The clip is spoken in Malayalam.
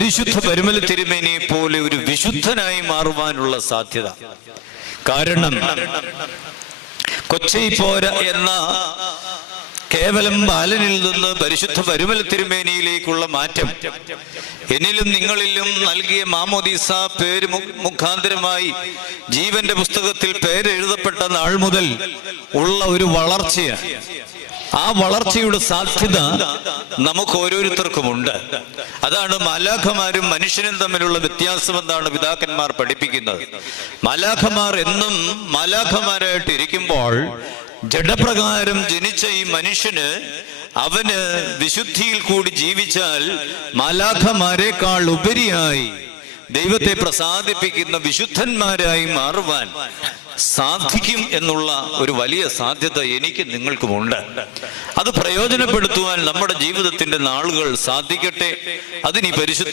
പരിശുദ്ധ പരിമല തിരുമേനിയെ പോലെ ഒരു വിശുദ്ധനായി മാറുവാനുള്ള സാധ്യത. കാരണം കൊച്ചി പോര എന്ന കേവലം ബാലനിൽ നിന്ന് പരിശുദ്ധ പരിമല തിരുമേനിയിലേക്കുള്ള മാറ്റം എന്നിലും നിങ്ങളിലും നൽകിയ മാമോദീസ പേര് മുഖാന്തരമായി ജീവന്റെ പുസ്തകത്തിൽ പേരെഴുതപ്പെട്ട നാൾ മുതൽ ഉള്ള ഒരു വളർച്ചയാണ്. ആ വളർച്ചയുടെ സാധ്യത നമുക്ക് ഓരോരുത്തർക്കുമുണ്ട്. അതാണ് മാലാഖമാരും മനുഷ്യനും തമ്മിലുള്ള വ്യത്യാസം എന്നാണ് പിതാക്കന്മാർ പഠിപ്പിക്കുന്നത്. മാലാഖമാർ എന്നും മാലാഖമാരായിട്ട് ഇരിക്കുമ്പോൾ ജഡപ്രകാരം ജനിച്ച ഈ മനുഷ്യന് അവന് വിശുദ്ധിയിൽ കൂടി ജീവിച്ചാൽ മാലാഖമാരെക്കാൾ ഉപരിയായി ദൈവത്തെ പ്രസാദിപ്പിക്കുന്ന വിശുദ്ധന്മാരായി മാറുവാൻ സാധിക്കും എന്നുള്ള ഒരു വലിയ സാധ്യത എനിക്ക് നിങ്ങൾക്കുമുണ്ട്. അത് പ്രയോജനപ്പെടുത്തുവാൻ നമ്മുടെ ജീവിതത്തിന്റെ നാളുകൾ സാധിക്കട്ടെ. അതിന് പരിശുദ്ധ